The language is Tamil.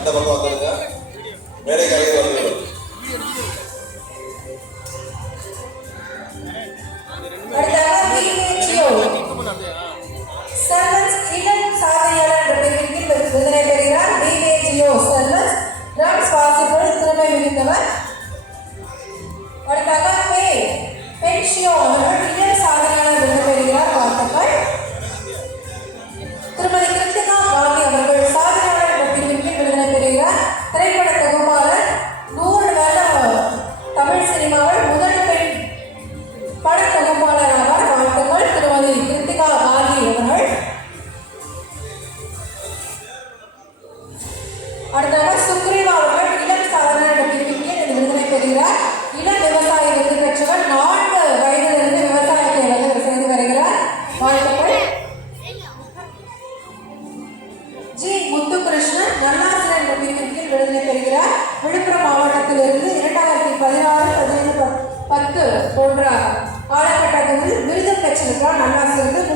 இந்த பக்கம் வந்துருங்க. மேடைக்கு அழைத்து வருகிறோம். விழுப்புரம் மாவட்டத்திலிருந்து 2016, 17, 10 போன்ற காலகட்டத்தில் விருது பெற்றிருக்கிறார். நல்லாசிரியர்